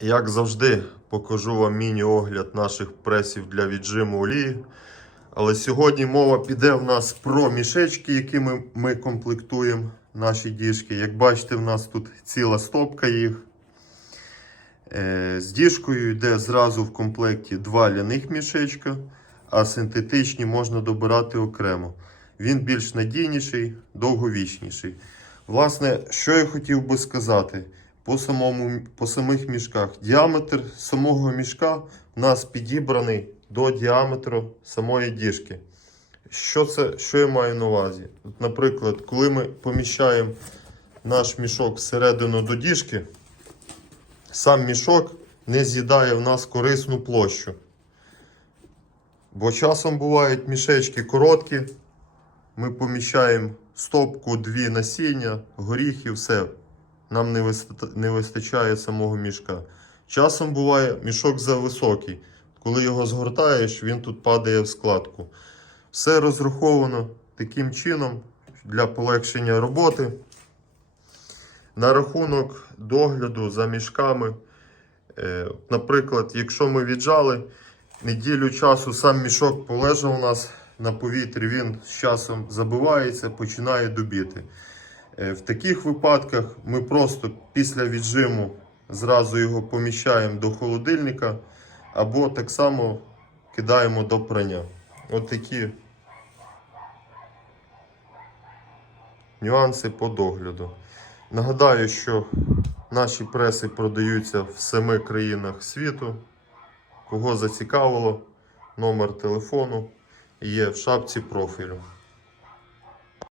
Як завжди, покажу вам міні-огляд наших пресів для віджиму олії. Але сьогодні мова піде в нас про мішечки, якими ми комплектуємо наші діжки. Як бачите, в нас тут ціла стопка їх. Е, З діжкою йде зразу в комплекті два ляних мішечка, а синтетичні можна добирати окремо. Він більш надійніший, довговічніший. Власне, що я хотів би сказати по, самому, по самих мішках. Діаметр самого мішка у нас підібраний до діаметру самої діжки. Що, це, що я маю на увазі? От, наприклад, коли ми поміщаємо наш мішок всередину до діжки, сам мішок не з'їдає в нас корисну площу. Бо часом бувають мішечки короткі, ми поміщаємо стопку, дві насіння, горіхи, все. Нам не, виста- не вистачає самого мішка. Часом буває мішок зависокий. Коли його згортаєш, він тут падає в складку. Все розраховано таким чином для полегшення роботи. На рахунок догляду за мішками. Е, Наприклад, якщо ми віджали, неділю часу сам мішок полежав у нас на повітрі, він з часом забивається, починає добіти. Е, В таких випадках ми просто після віджиму зразу його поміщаємо до холодильника або так само кидаємо до прання. От такі нюанси по догляду. Нагадаю, що наші преси продаються в семи країнах світу. Кого зацікавило, номер телефону є в шапці профілю.